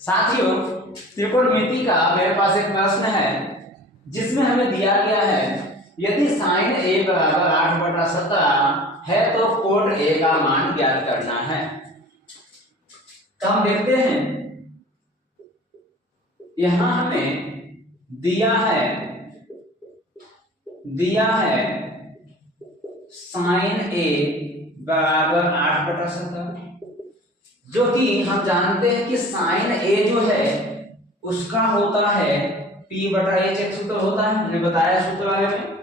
साथियों, त्रिकोणमिति का मेरे पास एक प्रश्न है जिसमें हमें दिया गया है यदि sin a बराबर 8/17 है तो कोण a का मान ज्ञात करना है। तो हम देखते हैं यहां हमें दिया है sin a बराबर 8/17, जो कि हम जानते हैं कि sin a जो है उसका होता है p/h, एक सूत्र होता है, हमने बताया सूत्र वाले में।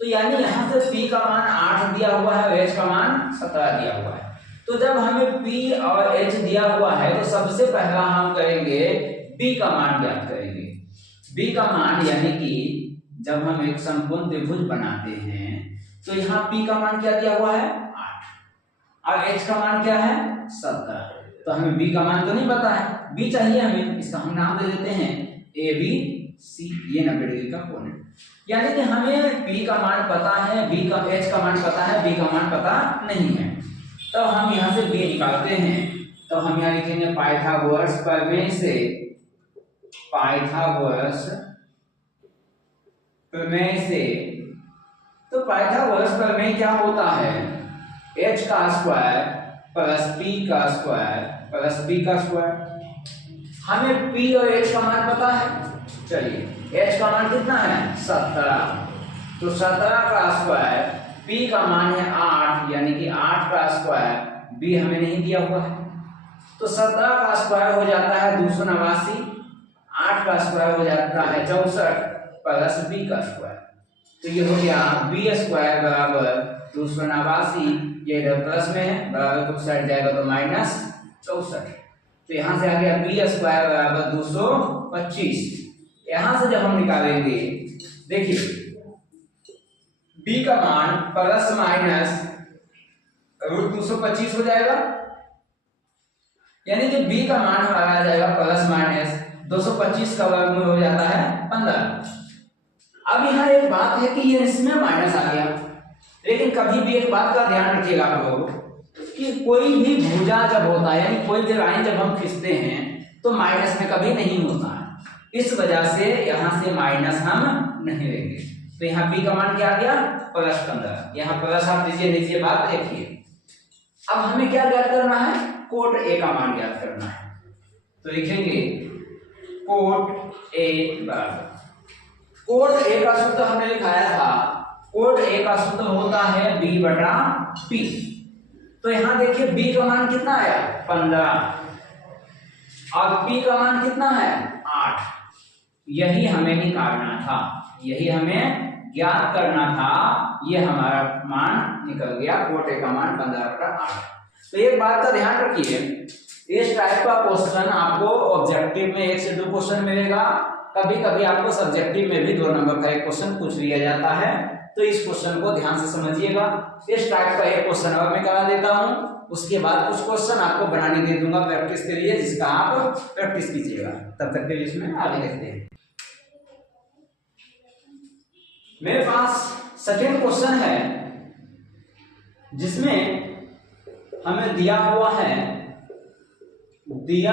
तो यानी यहां से p का मान 8 दिया हुआ है और h का मान 17 दिया हुआ है। तो जब हमें p और h दिया हुआ है तो सबसे पहला हम करेंगे b का मान ज्ञात करेंगे। b का मान यानी कि जब हम एक समकोण त्रिभुज बनाते हैं तो यहाँ p का मान क्या दिया हुआ है 8 और h का मान क्या है 17। तो हमें b का मान तो नहीं पता है, b चाहिए हमें, इसका हम नाम दे देते हैं ABC, ये 90 डिग्री का कोण है। यानी कि हमें p का मान पता है, h का मान पता है, b का मान पता नहीं है। तो हम यहाँ से b निकालते हैं। तो हम यहाँ लिखेंगे पाइथागोरस प्रमेय से, तो पाइथागोरस प्रमेय क्या होता है, h का स्क्वायर प्लस p का स्क्वायर प्लस b का स्क्वायर। हमें p और h का मान पता है, चलिए h का मान कितना है 17, तो 17 का स्क्वायर, p का मान है 8 यानी कि 8 का स्क्वायर, b हमें नहीं दिया हुआ है। तो 17 का स्क्वायर हो जाता है 289, 8 का स्क्वायर हो जाता है 64 प्लस b का स्क्वायर। तो ये हो गया b स्क्वायर बराबर 289, ये इधर प्लस में है, बराबर कुछ साइड जाएगा तो माइनस 64। तो यहाँ से आ गया b स्क्वायर बराबर 225। यहाँ से जब हम निकालेंगे, देखिए b का मान प्लस माइनस √225 हो जाएगा, यानी कि b का मान हमारा आ जाएगा प्लस माइनस 225 का वर्गमूल हो जाता है 15। अब यहाँ एक बात है कि ये इसमें माइनस आ गया, लेकिन कभी भी एक बात का ध्यान रखिएगा आप लोग कि कोई भी भुजा जब होता है यानी कोई भी लाइन जब हम खींचते हैं तो माइनस में कभी नहीं होता है। इस वजह से यहाँ से माइनस हम नहीं लेंगे। तो यहाँ p का मान क्या आ गया प्लस 15, यहाँ प्लस आप नीचे बात देखिए। अब हमें क्या ज्ञात करना है, कोट a का मान ज्ञात करना है। तो लिखेंगे कोट a बराबर, कोट a का सूत्र हमने लिखाया था, कोट a का सूत्र होता है b/p। तो यहां देखिए b का मान कितना आया 15 और p का मान कितना है 8। यही हमें निकालना था, यही हमें ज्ञात करना था, ये हमारा मान निकल गया, कोट a का मान 15/8। तो एक बात का ध्यान रखिए, इस टाइप का क्वेश्चन आपको ऑब्जेक्टिव में 1 से 2 क्वेश्चन मिलेगा, कभी कभी आपको सब्जेक्टिव में भी 2 नंबर का एक क्वेश्चन पूछ लिया जाता है। तो इस क्वेश्चन को ध्यान से समझिएगा। इस टाइप का एक क्वेश्चन और मैं करा देता हूं, उसके बाद कुछ क्वेश्चन आपको बनाने दे दूंगा प्रैक्टिस के लिए, जिसका आप प्रैक्टिस कीजिएगा। तब तक के लिए इसमें आगे देखते हैं। मेरे पास सेकंड क्वेश्चन है जिसमें हमें दिया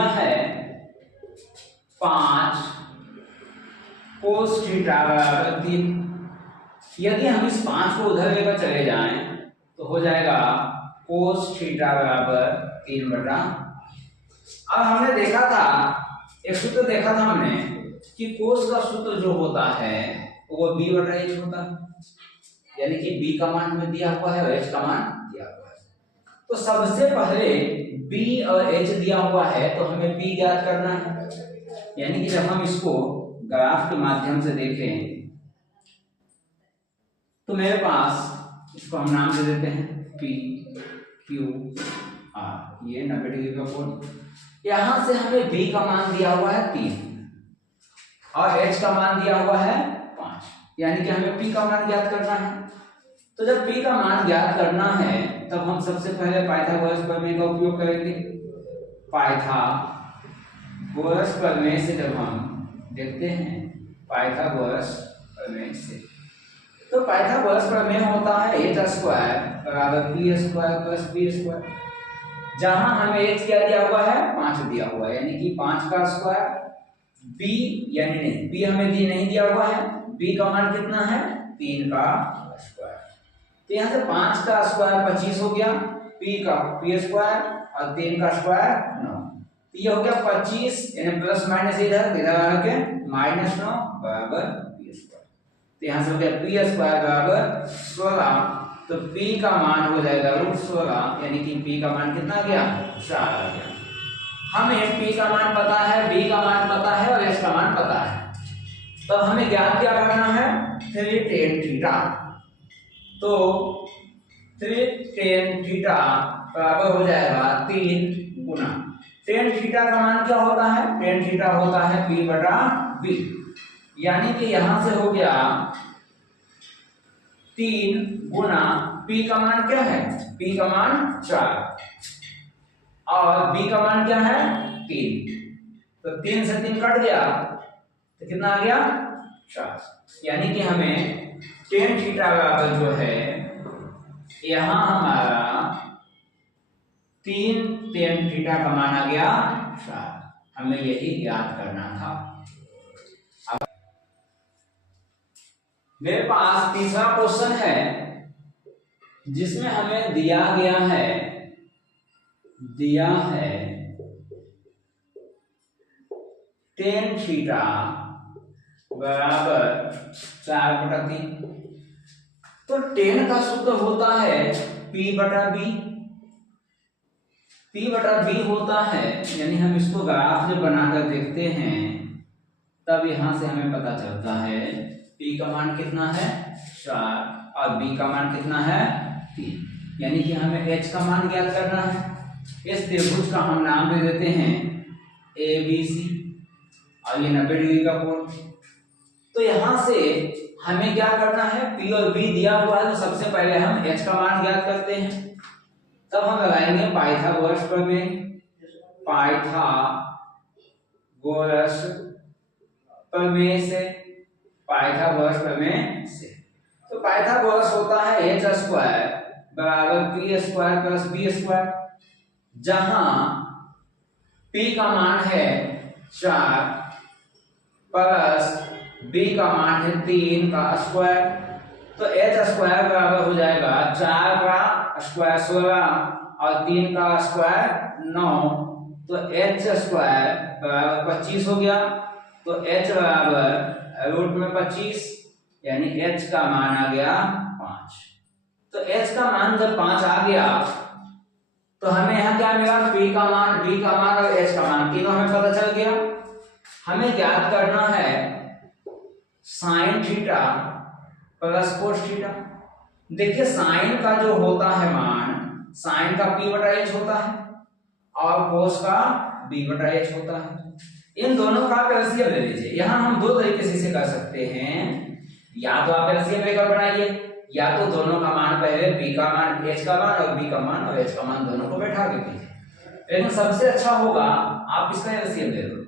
है 5 cos थीटा बराबर 3। यदि हम इस 5 को उधर लेकर चले जाएं तो हो जाएगा cos थीटा बराबर 3/। अब हमने देखा था, एक सूत्र देखा था हमने कि cos का सूत्र जो होता है वो b/h होता है, यानी कि b का मान हमें दिया हुआ है और h का मान दिया हुआ है। तो सबसे पहले b और h दिया हुआ है तो हमें b ज्ञात करना है। यानी कि जब हम इसको ग्राफ के माध्यम से देखें तो मेरे पास इसको हम नाम दे देते हैं p q r, ये 90 डिग्री का कोण। यहां से हमें b का मान दिया हुआ है 3 और h का मान दिया हुआ है 5, यानी कि हमें p का मान ज्ञात करना है। तो जब p का मान ज्ञात करना है तब हम सबसे पहले पाइथागोरस प्रमेय का उपयोग करेंगे। पाइथागोरस प्रमेय से जब हम देखते हैं, पाइथागोरस प्रमेय से, तो पाइथागोरस प्रमेय होता है h स्क्वायर बराबर p square plus b square. जहां हमें h क्या दिया हुआ है 5 दिया हुआ है, यानी कि 5 का स्क्वायर b, यानी नहीं b हमें नहीं दिया हुआ है, b का मान कितना है 3 का स्क्वायर। तो यहाँ से 5 का स्क्वायर 25 हो गया, p का p स्क्वायर और 3 का स्क्वायर 9, तो ये हो गया 25, यानी प्लस माइनस इधर आके -9 बराबर p स्क्वायर। तो यहाँ से हो गया p स्क्वायर बराबर 16, तो p का मान हो जाएगा √16, यानी कि p का मान कितना गया 4 आ गया। हमें p का मान पता है, b का मान पता है और s का मान पता है, तो हमें ज्ञात क्या करना है 3 tan थीटा। तो 3 tan थीटा बराबर हो जाएगा 3 गुना tan थीटा का मान क्या होता है, tan थीटा होता है p/b, यानी कि यहां से हो गया 3 गुना p का मान क्या है, p का मान 4 और b का मान क्या है 3, तो 3 से 3 कट गया तो कितना आ गया 4, यानी कि हमें tan थीटा बराबर जो है यहां हमारा 3 tan थीटा का मान आ गया 4, हमें यही याद करना था। अब मेरे पास तीसरा क्वेश्चन है जिसमें हमें दिया है tan थीटा बराबर 4/3, तो tan का सूत्र होता है p/b होता है, यानी हम इसको ग्राफ जब बनाकर देखते हैं तब यहां से हमें पता चलता है p का मान कितना है 4 और b का मान कितना है 3, यानी कि हमें h का मान ज्ञात करना है। इस त्रिभुज का हम नाम दे देते हैं ABC और ये 90 डिग्री का कोण। तो यहां से हमें क्या करना है, P और B दिया हुआ है, तो सबसे पहले हम h का मान ज्ञात करते हैं, तब हम लगाएंगे पाइथागोरस प्रमेय से। तो पाइथागोरस होता है h स्क्वायर बराबर p square plus b square, जहां p का मान है 4 प्लस b का मान है 3 का स्क्वायर, तो h स्क्वायर बराबर हो जाएगा 4 का स्क्वायर 16 और 3 का स्क्वायर 9, तो h स्क्वायर बराबर 25 हो गया, तो h बराबर रूट में 25, यानी h का मान आ गया 5। तो h का मान जब 5 आ गया तो हमें यहाँ क्या मिला, p का मान, b का मान और h का मान तीनों हमें पता चल गया। हमें ज्ञात करना है sin theta plus cos theta. देखिए sin का जो होता है मान, sin का p/h होता है और cos का b/h होता है। इन दोनों का एलसीएम ले लीजिए। यहाँ हम दो तरीके से इसे कर सकते हैं, या तो आप एलसीएम लेकर बनाइए, या तो दोनों का मान पहले b का मान, h का मान और b का मान और h का मान दोनों को बैठा के कीजिए। लेकिन सबसे अच्छा होगा आप इसका एलसीएम ले लो।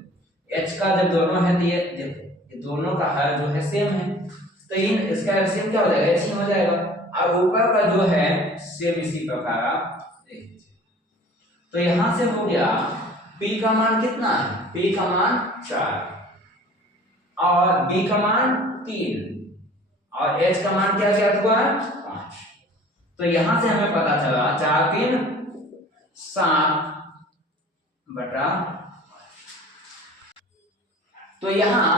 h का जब दोनों है तो ये देखो, ये दोनों का हर जो है सेम है, तो इन इसका एलसीएम क्या हो जाएगा, h ही हो जाएगा, और ऊपर का जो है सेम इसी प्रकार आप देख लीजिए। तो यहां से हो गया p का मान कितना है, p का मान 4 और b का मान 3 और h का मान क्या ज्ञात हुआ है 5। तो यहां से हमें पता चला 4 3 7 बटा। तो यहां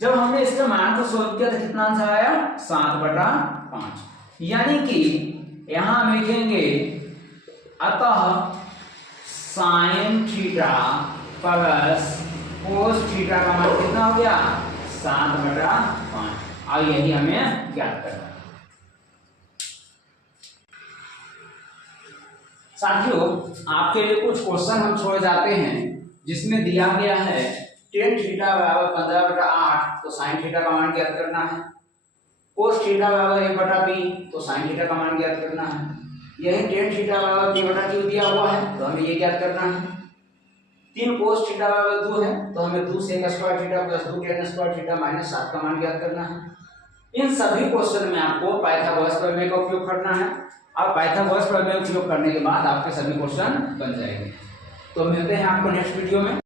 जब हमने इसके मान को सोल्व किया तो कितना आंसर आया 7/5, यानी कि यहां हम लिखेंगे अतः sin theta plus cos theta का मान कितना हो गया 7/5, और यही हमें ज्ञात करना है। साथियों, आपके लिए कुछ क्वेश्चन हम छोड़ जाते हैं जिसमें दिया गया है tan थीटा बराबर 15/8, तो sin थीटा का मान ज्ञात करना है। cos थीटा बराबर 1/p, तो sin थीटा का मान ज्ञात करना है। यही tan थीटा बराबर p/q दिया हुआ है, तो हमें ये ज्ञात करना है। 3 cos थीटा बराबर 2 है, तो हमें 2 sec square theta plus 2 tan square theta minus 7 का मान ज्ञात करना है। इन सभी क्वेश्चन में आपको पाइथागोरस प्रमेय का उपयोग करना है, और पाइथागोरस प्रमेय उपयोग करने के बाद आपके सभी क्वेश्चन बन जाएंगे। तो मिलते हैं आपको नेक्स्ट वीडियो में।